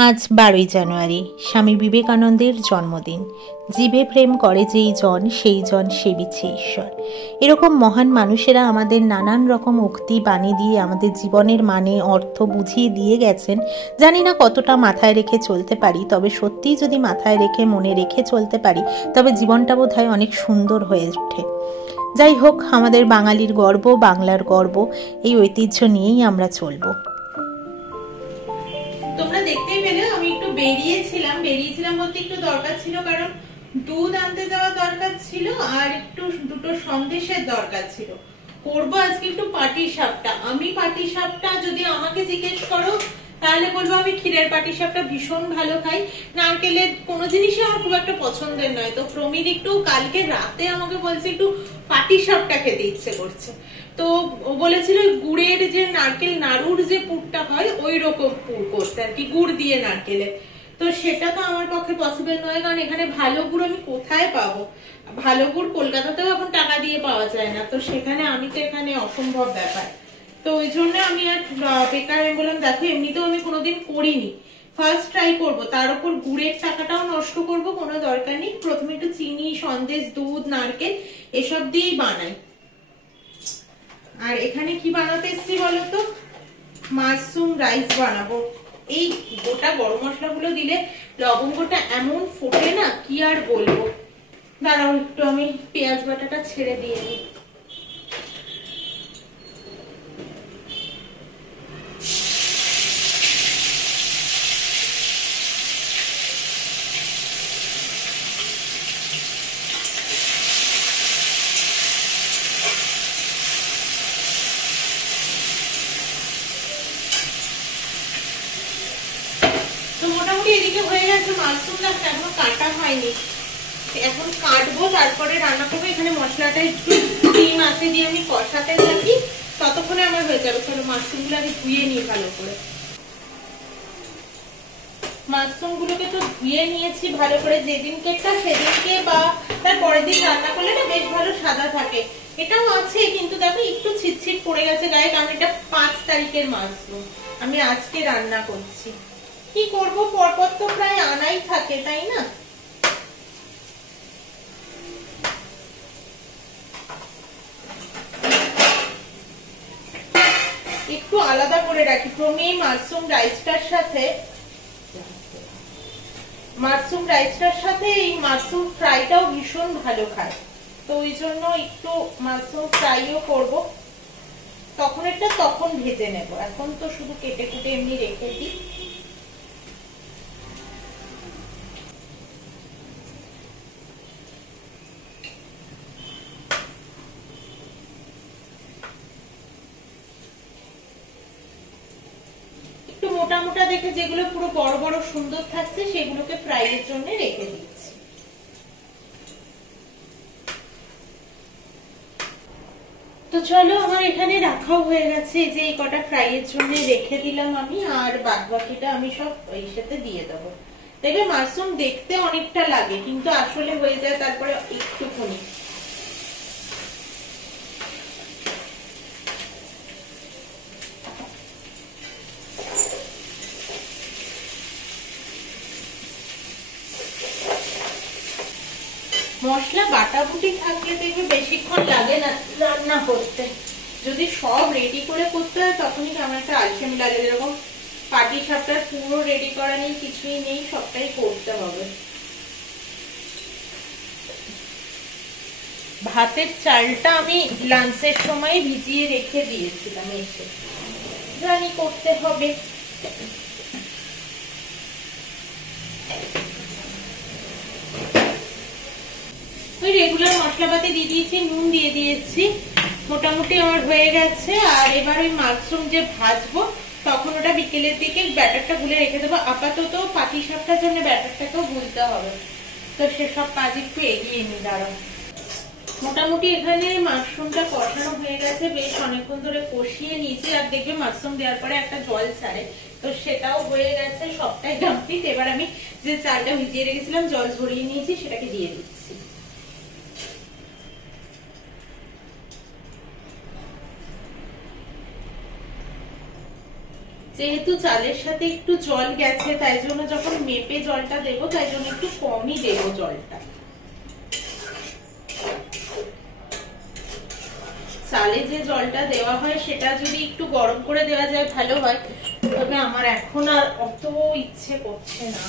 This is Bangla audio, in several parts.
আজ 12ই জানুয়ারি, স্বামী বিবেকানন্দের জন্মদিন। জীবে প্রেম করে যেই জন, সেই জন সেবিছে ঈশ্বর। এরকম মহান মানুষেরা আমাদের নানান রকম উক্তি বাণী দিয়ে আমাদের জীবনের মানে অর্থ বুঝিয়ে দিয়ে গেছেন। জানি না কতটা মাথায় রেখে চলতে পারি, তবে সত্যিই যদি মাথায় রেখে মনে রেখে চলতে পারি তবে জীবনটা বোধহয় অনেক সুন্দর হয়ে ওঠে। যাই হোক, আমাদের বাঙালির গর্ব, বাংলার গর্ব, এই ঐতিহ্য নিয়েই আমরা চলবো। তোমরা দেখতেই পেলে আমি একটু বেরিয়েছিলাম বলতে একটু দরকার ছিল, কারণ দুধ আনতে যাওয়া দরকার ছিল আর একটু দুটো সন্দেশের দরকার ছিল। করবো আজকে একটু পাটিসাপটা। আমি পাটিসাপটা যদি আমাকে জিজ্ঞেস করো তাহলে বলবো আমি ক্ষীরের পাটিসাপটা ভীষণ ভালো খাই। নারকেলের কোনো জিনিসই আমার খুব একটা পছন্দের নয়। তো প্রমির একটু কালকে রাতে আমাকে বলছে একটু পাটিসাপটা খেতে ইচ্ছে করছে। তো ও বলেছিল গুড়ের যে নারকেল নাড়ুর যে পুরটা হয় ওই রকম পুর করতে আর কি, গুড় দিয়ে নারকেলে। তো সেটা তো আমার পক্ষে পসিবল নয়, কারণ এখানে ভালো গুড় আমি কোথায় পাবো? ভালো গুড় কলকাতাতেও এখন টাকা দিয়ে পাওয়া যায় না, তো সেখানে আমি তো এখানে অসম্ভব ব্যাপার। তো ওই জন্য আমি আর বেকার আমি বললাম দেখো এমনিতেও আমি কোনোদিন করিনি, ফার্স্ট ট্রাই করবো, তার উপর গুড়ের টাকাটাও নষ্ট করবো কোনো দরকার নেই। প্রথমে একটু চিনি, সন্দেশ, দুধ, নারকেল এসব দিয়েই বানাই। আর এখানে কি বানাতে এসছি বলতো? মাশরুম রাইস বানাবো। এই গোটা গরম মশলা গুলো দিলে লবঙ্গটা এমন ফোটে না, কি আর বলবো। দাঁড়াও একটু আমি পেঁয়াজ বাটাটা ছেড়ে দিয়ে নিই। এদিকে হয়ে গেছে, মাশরুমটা এখনো কাটা হয়নি, এখন কাটবো তারপরে রান্না করবো। এখানে মশলাটা একটু ডিম আছে দিয়ে আমি কষাতে থাকি, ততক্ষণে আমার হয়ে যাবে। চলো মাশরুম গুলো আগে ধুয়ে নিই ভালো করে। মাশরুম গুলোকে তো ধুয়ে নিয়েছি ভালো করে, যেদিন কেটটা সেদিনকে বা তার পরের দিন রান্না করলে না বেশ ভালো সাদা থাকে। এটাও আছে কিন্তু দেখো একটু ছিটছিট পড়ে গেছে গায়ে, কারণ এটা 5 তারিখের মাশরুম, আমি আজকে রান্না করছি। কি করব, পরপর তো প্রায় আনাই থাকে তাই না? একটু আলাদা করে রাখি। প্রমি মাশরুম রাইসটার সাথে এই মাশরুম ফ্রাইটাও ভীষণ ভালো খায়, তো ওই জন্য একটু মাশরুম ফ্রাইও করব। তখন এটা তখন ভেজে নেব, এখন তো শুধু কেটে কুটে এমনি রেখে দিই। মোটা মোটা দেখে যেগুলো পুরো বড় বড় সুন্দর থাকছে সেগুলোকে ফ্রাইয়ের জন্য রেখে দিচ্ছি। তো চলো, আমার এখানে রাখাও হয়ে গেছে, যে এই কটা ফ্রাইয়ের জন্য রেখে দিলাম আমি, আর বাদ বাকিটা আমি সব এই সাথে দিয়ে দেবো। দেখবে মাশরুম দেখতে অনেকটা লাগে কিন্তু আসলে হয়ে যায় তারপরে একটুখানি। মশলা বাটাবুটি থাকলে দেখবে বেশিক্ষণ লাগে না রান্না করতে। যদি সব রেডি করে করতে হয় তখনই কেমন একটা আলসেমি লাগে। যেরকম পাটিসাপটার পুরো রেডি করা নেই, কিছুই নেই, সবটাই করতে হবে। ভাতের চালটা আমি লাঞ্চের সময় ভিজিয়ে রেখে দিয়েছিলাম, এসে জানি করতে হবে। ওই রেগুলার মশলাপাতি দিয়ে দিয়েছি, নুন দিয়ে দিয়েছি, মোটামুটি আমার হয়ে গেছে। আর এবার ওই মাশরুম যে ভাজবো তখন ওটা বিকেলের দিকে ব্যাটারটা গুলে রেখে দেবো। আপাতত পাটিসাপটার জন্য ব্যাটারটাকেও গুলতে হবে, তো সেসব কাজ একটু এগিয়ে নি। দাঁড়াও, মোটামুটি এখানে মাশরুমটা কষানো হয়ে গেছে, বেশ অনেকক্ষণ ধরে কষিয়ে নিয়েছি। আর দেখবে মাশরুম দেওয়ার পরে একটা জল ছাড়ে, তো সেটাও হয়ে গেছে, সবটাই কমপ্লিট। এবার আমি যে চালটা ভিজিয়ে রেখেছিলাম জল ঝরিয়ে নিয়েছি সেটাকে দিয়ে দিচ্ছি। যেহেতু চালের সাথে একটু জল গেছে, তাই জন্য যখন মেপে জলটা দেবো তাই জন্য একটু কমই দেবো জলটা। চালে যে জলটা দেওয়া হয় সেটা যদি একটু গরম করে দেওয়া যায় ভালো হয়, তবে আমার এখন আর অত ইচ্ছে করছে না।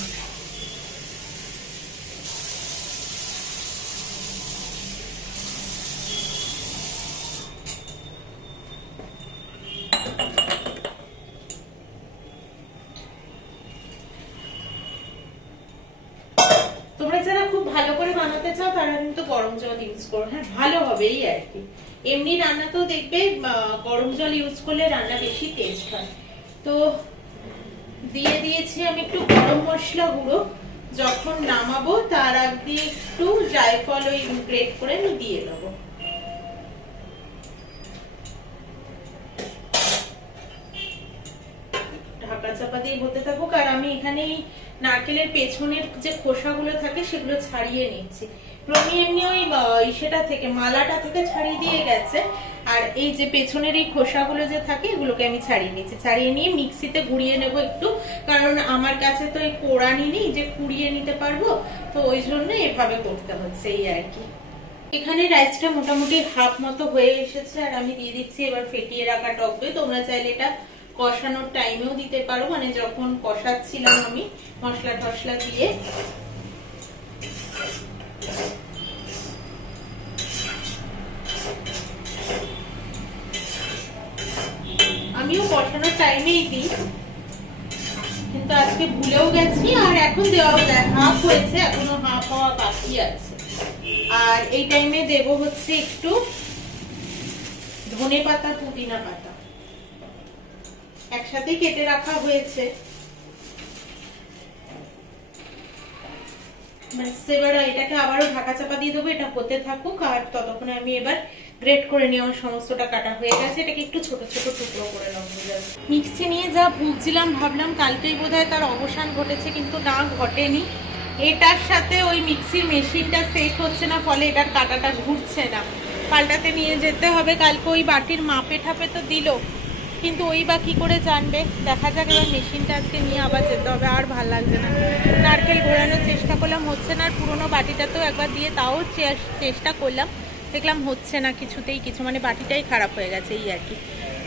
তোমরা যারা খুব ভালো করে বানাতে চাও তারা কিন্তু গরম জল ইউজ করো, হ্যাঁ ভালো হবে এই আর কি। এমনি রান্না তো দেখবে গরম জল ইউজ করলে রান্না বেশি টেস্ট হয়। তো দিয়ে দিয়েছি আমি একটু গরম মশলা গুঁড়ো, যখন নামাবো তার আগ দিয়ে একটু জায়ফল ওই গ্রেট করে আমি দিয়ে দেবো। ঢাকা চাপা দিয়ে হতে থাকুক, আর আমি এখানে নারকেলের পেছনের যে খোসাগুলো থাকে সেগুলো ছাড়িয়ে নিচ্ছি। প্রমি এমনি ওই সেটা থেকে মালাটা থেকে ছাড়িয়ে দিয়ে গেছে, আর এই যে পেছনের এই খোসাগুলো যে থাকে এগুলোকে আমি ছাড়িয়ে নিচ্ছি। ছাড়িয়ে নিয়ে মিক্সিতে গুঁড়িয়ে নেবো একটু, কারণ আমার কাছে তো এই কোড়ানি নেই যে কুড়িয়ে নিতে পারবো, তো ওই জন্য এভাবে করতে হচ্ছে এই আর কি। এখানে রাইসটা মোটামুটি হাফ মতো হয়ে এসেছে, আর আমি দিয়ে দিচ্ছি এবার ফেটিয়ে রাখা টক দই। তোমরা চাইলে এটা কষানোর টাইমেও দিতে পারো, মানে যখন কষাচ্ছিলাম আমি মশলা টশলা দিয়ে। আমিও কষানোর টাইমেই দিই, কিন্তু আজকে ভুলেও গেছি, আর এখন দেওয়া হাফ হয়েছে, এখনো হাফ হওয়া বাকি আছে। আর এই টাইমে দেব হচ্ছে একটু ধনে পাতা, পুদিনা পাতা একসাথে কেটে রাখা হয়েছে। এবার এটাকে আবারও ঢাকা চাপা দিয়ে দেবো, এটা হতে থাকুক। আর ততক্ষণে আমি এবার গ্রেট করে নিয়ে আমার সমস্তটা কাটা হয়ে গেছে, এটাকে একটু ছোট ছোট টুকরো করে নেবো। মিক্সি নিয়ে যা ভুগছিলাম, ভাবলাম কালকেই বোধহয় তার অবসান ঘটেছে, কিন্তু না ঘটেনি। এটার সাথে ওই মিক্সির মেশিনটা সেট হচ্ছে না, ফলে এটার কাটাটা ঘুরছে না, পাল্টাতে নিয়ে যেতে হবে। কালকে ওই বাটির মাপে ঠাপে তো দিল, কিন্তু ওই বা কি করে জানবে, দেখা যাক। এবার মেশিনটা আজকে নিয়ে আবার যেতে হবে, আর ভাল লাগছে না। নারকেল ঘোরানোর চেষ্টা করলাম, হচ্ছে না। আর পুরোনো বাটিটাতেও একবার দিয়ে তাও চেষ্টা করলাম, দেখলাম হচ্ছে না কিছুতেই কিছু, মানে বাটিটাই খারাপ হয়ে গেছে এই আর কি।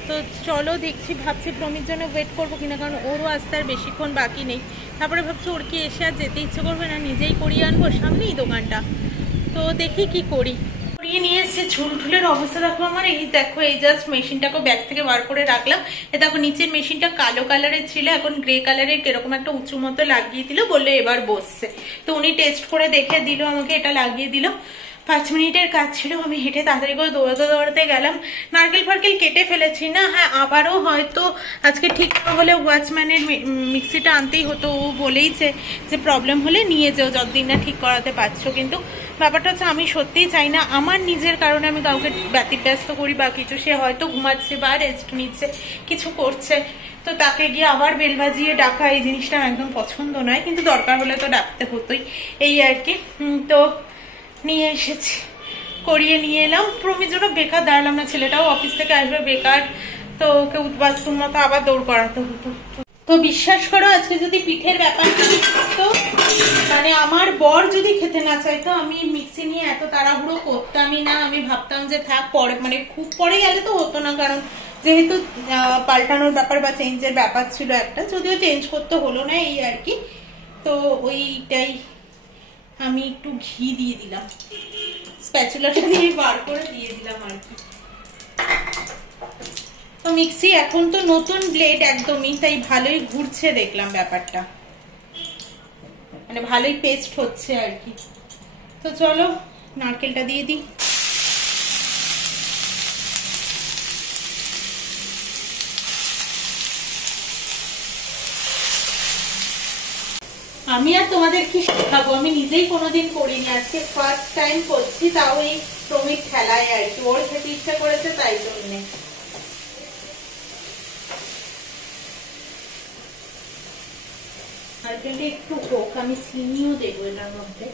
তো চলো দেখছি, ভাবছি প্রমির জন্য ওয়েট করবো কিনা, কারণ ওরও আসতে আর বেশিক্ষণ বাকি নেই। তারপরে ভাবছি ওর কি এসে আর যেতে ইচ্ছে করবে না, নিজেই করিয়ে আনবো, সামনেই দোকানটা। তো দেখি কি করি। করিয়ে নিয়ে এসেছি। ঝুল ঝুলের অবস্থা দেখো আমার, এই দেখো এই জাস্ট মেশিনটাকে ব্যাগ থেকে বার করে রাখলাম। এ দেখো নিচের মেশিনটা কালো কালারের ছিল, এখন গ্রে কালারের কিরকম একটা উঁচু মতো লাগিয়ে দিল, বললে এবার বসছে। তো উনি টেস্ট করে দেখে দিল আমাকে, এটা লাগিয়ে দিল। 5 মিনিটের কাজ ছিল, আমি হেঁটে তাড়াতাড়ি করে দৌড়াতে গেলাম। নারকেল ফারকেল কেটে ফেলেছি না, হ্যাঁ আবারও হয়তো আজকে ঠিক না হলে ওয়াচম্যানের মিক্সিটা আনতেই হতো। ও বলেইছে যে প্রবলেম হলে নিয়ে যাও, যতদিন না ঠিক করাতে পারছো। কিন্তু ব্যাপারটা হচ্ছে আমি সত্যিই চাই না আমার নিজের কারণে আমি কাউকে ব্যতিব্যস্ত করি বা কিছু। সে হয়তো ঘুমাচ্ছে বা রেস্ট নিচ্ছে, কিছু করছে, তো তাকে গিয়ে আবার বেল বাজিয়ে ডাকা, এই জিনিসটা একদম পছন্দ নয়। কিন্তু দরকার হলে তো ডাকতে হতোই, এই আর কি। তো নিয়ে এসেছি, করিয়ে নিয়ে এলাম। প্রমির জন্য বেকার দাঁড়ালাম না, ছেলেটাও অফিস থেকে আসবে বেকার, তো ওকে উদ্বাস্তুর মতো আবার দৌড় করাতে হতো। তো বিশ্বাস করো, আজকে যদি পিঠের ব্যাপারটা থাকতো, মানে আমার বর যদি খেতে না চাইতো, আমি মিক্সি নিয়ে এত তাড়াহুড়ো করতামই না। আমি ভাবতাম যে থাক, পরে মানে খুব পরে গেলে তো হতো না, কারণ যেহেতু পাল্টানোর ব্যাপার বা চেঞ্জের ব্যাপার ছিল একটা, যদিও চেঞ্জ করতে হলো না এই আর কি। তো ওইটাই আমি একটু ঘি দিয়ে দিলাম, স্প্যাচুলাটা দিয়ে বার করে দিয়ে দিলাম আর কি। তো মিক্সি এখন তো নতুন ব্লেড একদমই, তাই ভালোই ঘুরছে দেখলাম ব্যাপারটা, মানে ভালোই পেস্ট হচ্ছে আর কি। তো চলো নারকেলটা দিয়ে দিই। আমি আর তোমাদের কি শেখাবো, আমি নিজেই কোনোদিন করিনি, আজকে ফার্স্ট টাইম করছি, তাও এই প্রমির খেলায় আর কি। ওর খেতে ইচ্ছা করেছে তাই জন্যে। নারকেলটা একটু হোক, আমি চিনিও দেবো এটার মধ্যে।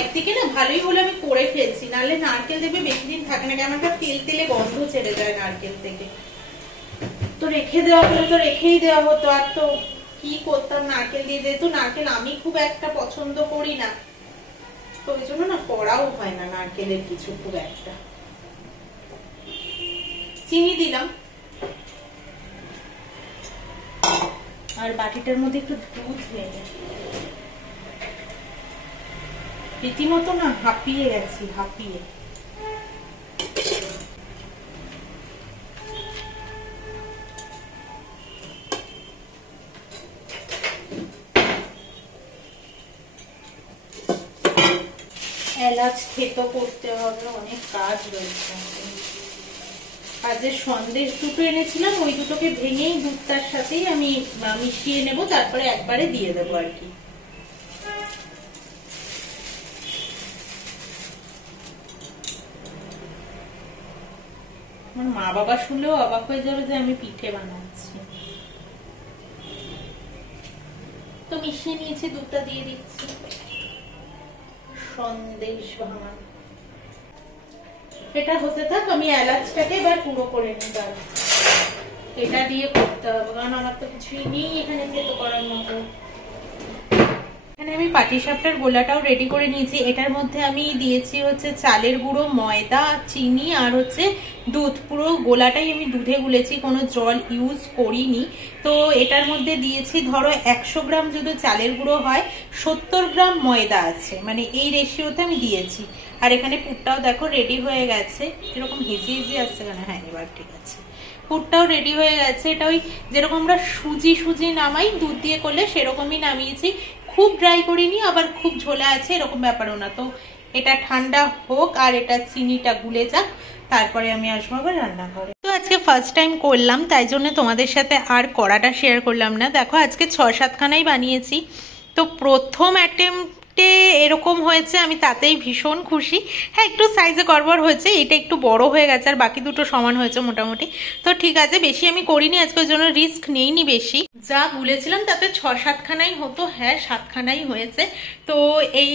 একদিকে না ভালোই হলো আমি করে ফেলছি, নাহলে নারকেল দেখবে বেশি দিন থাকে না, কেমন একটা তেল তেলে গন্ধ ছেড়ে যায় নারকেল থেকে। তো রেখে দেওয়া হলে তো রেখেই দেওয়া হতো, আর তো কি করতাম নারকেল দিয়ে, যেহেতু নারকেল আমি খুব একটা পছন্দ করি না, তো ওই জন্য না করাও হয় না নারকেলের কিছু খুব একটা। চিনি দিলাম, আর বাটিটার মধ্যে একটু দুধ হয়ে গেছে, রীতিমতো না হাঁপিয়ে গেছি, হাঁপিয়ে। এলাচ থেতো করতে হবে, অনেক কাজ রয়েছে। আর যে সন্দেশ দুটো এনেছিলাম ওই দুটোকে ভেঙেই দুধটার সাথেই আমি মিশিয়ে নেব, তারপরে একবারে দিয়ে দেবো আর কি। আমার মা বাবা শুনলেও অবাক হয়ে যাবে যে আমি পিঠে বানাচ্ছি। তো মিশিয়ে নিয়েছি, দুধটা দিয়ে দিচ্ছি। সন্দেশ ভাঙা এটা হতে থাক, আমি এলাচটাকে এবার পুরো করে নিই। এটা দিয়ে করতে হবে, কারণ আমার তো কিছুই নেই এখানে থেতো করার মতো। এখানে আমি পাটিসাপটার গোলাটাও রেডি করে নিয়েছি। এটার মধ্যে আমি দিয়েছি হচ্ছে চালের গুঁড়ো, ময়দা, চিনি আর হচ্ছে দুধ। পুরো গোলাটাই আমি দুধে গুলেছি, কোনো জল ইউজ করিনি। তো এটার মধ্যে দিয়েছি ধরো 100 গ্রাম যদি চালের গুঁড়ো হয়, 70 গ্রাম ময়দা আছে, মানে এই রেশিওতে আমি দিয়েছি। আর এখানে পুরটাও দেখো রেডি হয়ে গেছে। এরকম হেজি হেজি আসছে কেন? হ্যাঁ এবার ঠিক আছে, পুরটাও রেডি হয়ে গেছে। এটা ওই যেরকম আমরা সুজি নামাই দুধ দিয়ে করলে সেরকমই নামিয়েছি, খুব ড্রাই করিনি আবার খুব ঝোলা আছে এরকম ব্যাপারও না। তো এটা ঠান্ডা হোক আর এটা চিনিটা গুলে যাক, তারপরে আমি আসবো আবার রান্না করে। তো আজকে ফার্স্ট টাইম করলাম, তাই জন্য তোমাদের সাথে আর কড়াটা শেয়ার করলাম না। দেখো আজকে 6-7 খানাই বানিয়েছি। তো প্রথম অ্যাটেম্পটে এরকম হয়েছে, আমি তাতেই ভীষণ খুশি। হ্যাঁ একটু সাইজে গড়বড় হয়েছে, এটা একটু বড় হয়ে গেছে, আর বাকি দুটো সমান হয়েছে মোটামুটি। তো ঠিক আছে, বেশি আমি করিনি আজকে, ওই জন্য রিস্ক নেইনি বেশি। যা গুলেছিলাম তাতে 6-7 খানাই হতো, হ্যাঁ 7 খানাই হয়েছে। তো এই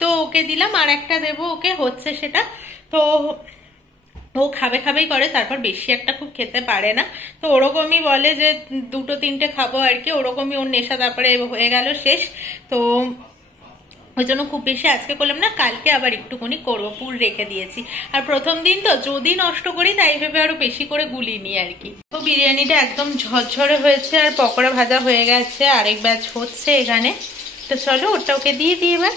তো ওকে দিলাম, আর একটা দেবো ওকে, হচ্ছে সেটা। তো ও খাবেই করে, তারপর বেশি একটা খুব খেতে পারে না। তো ওরকমই বলে যে 2-3টে খাবো আর কি, ওরকমই ওর নেশা। তারপরে হয়ে গেল শেষ। তো ওই জন্য খুব বেশি আজকে করলাম না, কালকে আবার একটুখানি করবো, পুর রেখে দিয়েছি। আর প্রথম দিন তো যদি নষ্ট করি তাই ভেবে আরো বেশি করে গুলিনি আর কি। তো বিরিয়ানিটা একদম ঝরঝরে হয়েছে, আর পকোড়া ভাজা হয়ে গেছে, আরেক ব্যাচ হচ্ছে এখানে। তো চলো ওটা ওকে দিয়ে দিই এবার।